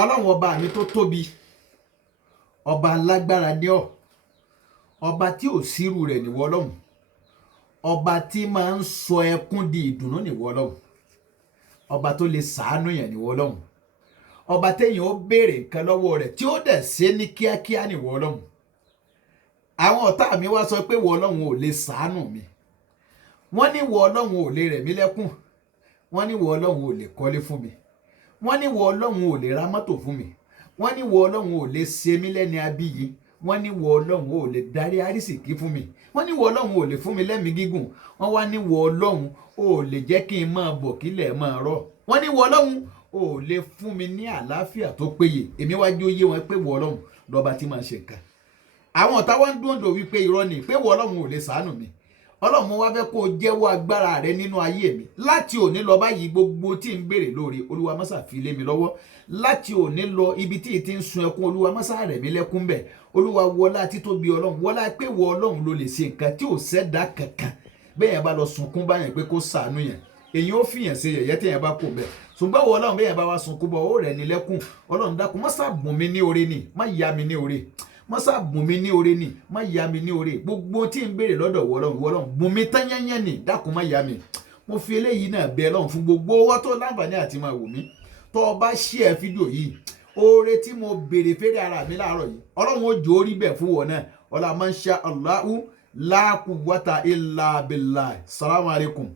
ọlọ́run ọba mi tó tóbi, ọba alágbára ni ọ́, ọba tí ò sírù rẹ̀ nìwọ ọlọ́run, ọba tí máa ń sọ ẹkún di ìdùnnú nìwọ ọlọ́run, ọba tó lè ṣàánú yẹn nìwọ ọlọ́run, ọba téèyàn ó béèrè nǹkan lọ́wọ́ rẹ̀ tí ó dẹ̀ ṣe ní kíákíá nìwọ ọlọ́run. àwọn ọ̀tá mi wá sọ pé wọ ọlọ́run ò lè ṣàánú mi, wọ́n ní wọ ọlọ́run ò lè rẹ̀ mí lẹ́kún, wọ́n ní wọ ọlọ́run ò lè kọ́lé fún mi, wọ́n ní wọ ọlọ́run ò lè ra mọ́tò fún mi, wọ́n ní wọ ọlọ́run ò lè ṣe mí lẹ́ni abíyì, wọ́n ní wọ ọlọ́run ò lè darí àrísìkí fún mi, wọ́n ní wọ ọlọ́run ò lè fún mi lẹ́mìí gígùn, wọ́n wá ní wọ ọlọ́run ò lè jẹ́ kí n máa bọ̀ kílẹ̀ máa rọ̀, wọ́n ní wọ ọlọ́run ò lè fún mi ní àlàáfíà tó péye. èmi wá jó yé wọn pé wọ ọlọ́run lọ́ba tí máa ṣe nǹkan. àwọn ọ̀tá wá ń dúndò wípé irọ́ ni pé wọ ọlọ́run ò lè ṣàánú mi. ọlọ́run mo wá fẹ́ kó o jẹ́wọ́ agbára rẹ nínú ayé mi. láti òní lọ báyìí gbogbo tí ń béèrè lóore olúwa mọ́sà fi lé mi lọ́wọ́. láti òní lọ ibi tí ti ń sun ẹkún olúwa mọ́sà rẹ̀ mí lẹ́kún bẹ̀. olúwa wọlá títóbi ọlọ́run, wọlá pé wọ ọlọ́run ló lè ṣe nǹkan tí ò ṣẹ̀dá kankan. bẹ́ẹ̀ yẹn bá lọ sunkún báyẹn pé kó ṣàánú yẹn, èyí ó fìyàn ṣe yẹ̀yẹ́ tí yẹn bá kó bẹ́ẹ̀. ṣùgbọ́n wọ ọlọ́run bẹ́ẹ̀ yẹn bá wá sunkún bọ̀ ó rẹ̀ ní lẹ́kún. ọlọ́run dákun mọ́sà bùn mi ní oore ni, má yá mi ní oore, mọ́sá bùn mi ní oore ni, má yá mi ní oore. gbogbo tí ń béèrè lọ́dọ̀ wọ́lọ́run bùn mi tán yányán ni, dákun má yá mi. mo fi eléyìí náà bẹ Ọlọ́run fún gbogbo owó tó láǹfààní àti máa wò mí. tó o bá share fídíò yìí, oore tí mo béèrè fẹ́rẹ̀ ara mi láàárọ̀ yìí ọlọ́run ó jò ó rí bẹ́ẹ̀ fún wọn náà. ọlá masha Allahu la quwwata illa billah. Salamu alaikum.